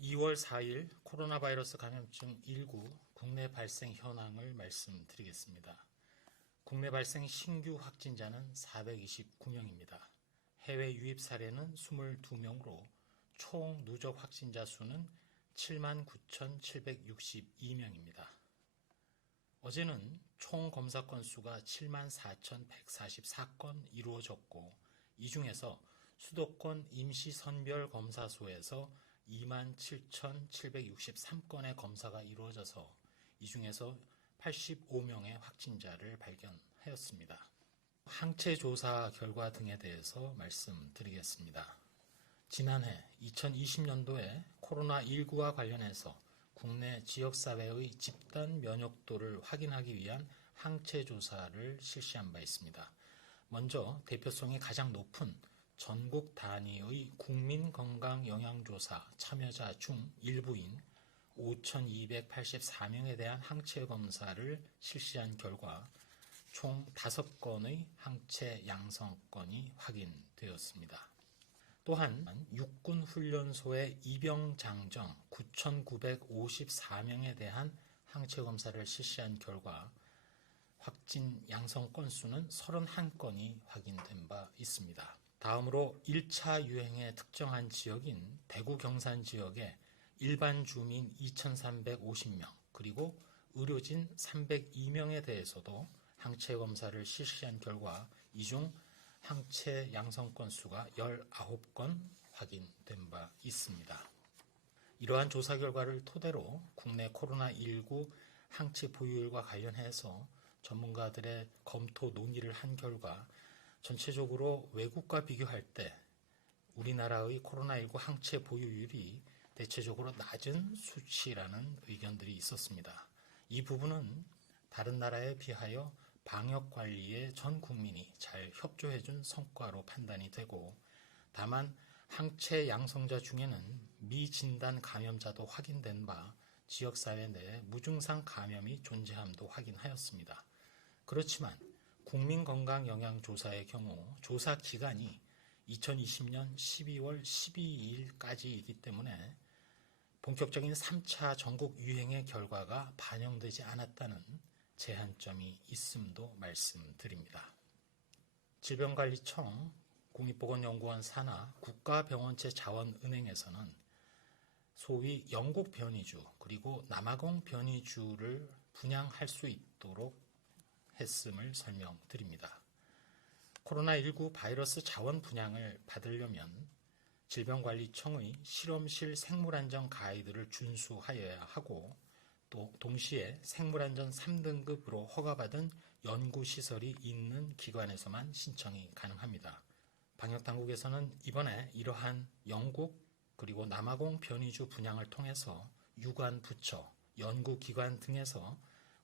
(2월 4일) 코로나 바이러스 감염증 19 국내 발생 현황을 말씀드리겠습니다. 국내 발생 신규 확진자는 429명입니다. 해외 유입 사례는 22명으로 총 누적 확진자 수는 79,762명입니다. 어제는 총 검사 건수가 74,144건 이루어졌고 이 중에서 수도권 임시선별 검사소에서 27,763건의 검사가 이루어져서 이 중에서 85명의 확진자를 발견하였습니다. 항체 조사 결과 등에 대해서 말씀드리겠습니다. 지난해 2020년도에 코로나19와 관련해서 국내 지역사회의 집단 면역도를 확인하기 위한 항체 조사를 실시한 바 있습니다. 먼저 대표성이 가장 높은 전국 단위의 국민건강영양조사 참여자 중 일부인 5,284명에 대한 항체 검사를 실시한 결과 총 5건의 항체 양성건이 확인되었습니다. 또한 육군 훈련소의 이병 장정 9,954명에 대한 항체 검사를 실시한 결과 확진 양성 건수는 31건이 확인된 바 있습니다. 다음으로 1차 유행의 특정한 지역인 대구 경산 지역의 일반 주민 2,350명 그리고 의료진 302명에 대해서도 항체 검사를 실시한 결과 이 중 항체 양성 건수가 19건 확인된 바 있습니다. 이러한 조사 결과를 토대로 국내 코로나19 항체 보유율과 관련해서 전문가들의 검토 논의를 한 결과 전체적으로 외국과 비교할 때 우리나라의 코로나19 항체 보유율이 대체적으로 낮은 수치라는 의견들이 있었습니다. 이 부분은 다른 나라에 비하여 방역 관리에 전 국민이 잘 협조해준 성과로 판단이 되고 다만 항체 양성자 중에는 미진단 감염자도 확인된 바 지역사회 내 무증상 감염이 존재함도 확인하였습니다. 그렇지만 국민건강영양조사의 경우 조사 기간이 2020년 12월 12일까지이기 때문에 본격적인 3차 전국 유행의 결과가 반영되지 않았다는 제한점이 있음도 말씀드립니다. 질병관리청, 국립보건연구원 산하, 국가병원체 자원은행에서는 소위 영국 변이주 그리고 남아공 변이주를 분양할 수 있도록 했음을 설명드립니다. 코로나19 바이러스 자원 분양을 받으려면 질병관리청의 실험실 생물안전 가이드를 준수하여야 하고 또 동시에 생물안전 3등급으로 허가받은 연구시설이 있는 기관에서만 신청이 가능합니다. 방역당국에서는 이번에 이러한 영국 그리고 남아공 변이주 분양을 통해서 유관 부처, 연구기관 등에서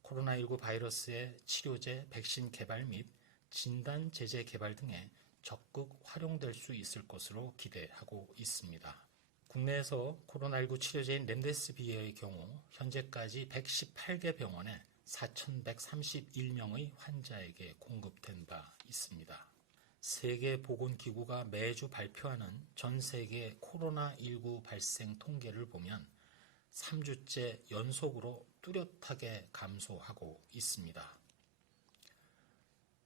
코로나19 바이러스의 치료제, 백신 개발 및 진단 제제 개발 등에 적극 활용될 수 있을 것으로 기대하고 있습니다. 국내에서 코로나19 치료제인 렘데스비어의 경우 현재까지 118개 병원에 4,131명의 환자에게 공급된 바 있습니다. 세계보건기구가 매주 발표하는 전 세계 코로나19 발생 통계를 보면 3주째 연속으로 뚜렷하게 감소하고 있습니다.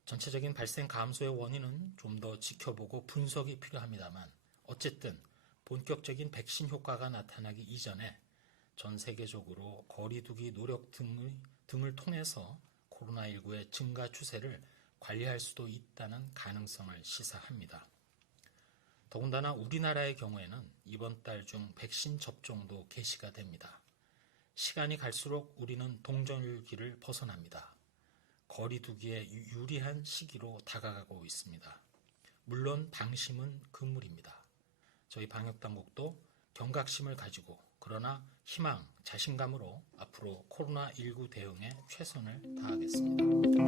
전체적인 발생 감소의 원인은 좀 더 지켜보고 분석이 필요합니다만 어쨌든 본격적인 백신 효과가 나타나기 이전에 전 세계적으로 거리두기 노력 등의, 등을 통해서 코로나19의 증가 추세를 관리할 수도 있다는 가능성을 시사합니다. 더군다나 우리나라의 경우에는 이번 달 중 백신 접종도 개시가 됩니다. 시간이 갈수록 우리는 동정일기를 벗어납니다. 거리두기에 유리한 시기로 다가가고 있습니다. 물론 방심은 금물입니다. 저희 방역당국도 경각심을 가지고 그러나 희망, 자신감으로 앞으로 코로나19 대응에 최선을 다하겠습니다.